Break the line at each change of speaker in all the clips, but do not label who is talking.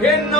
que no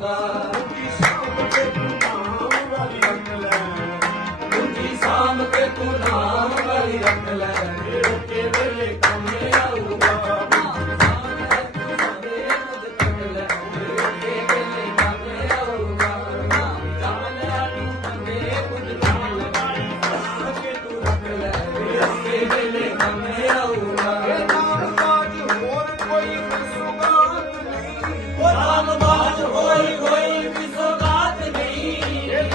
God.